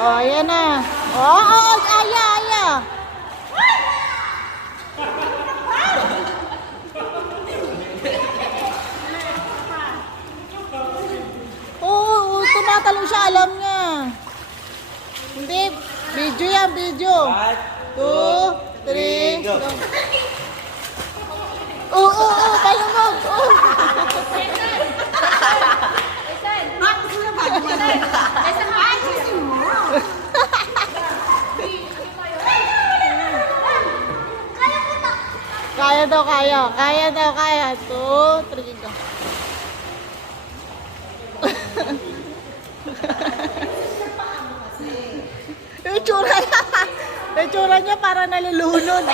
Oh, ayan na. Oh, aya, aya. Oo, tumatalong siya, alam niya. Hindi, video yan, video. 2, 3, go. Oo, palumog. Kaya daw, kaya. Kaya daw, kaya. 2, 3, go. Yung tsura niya para nalulunod.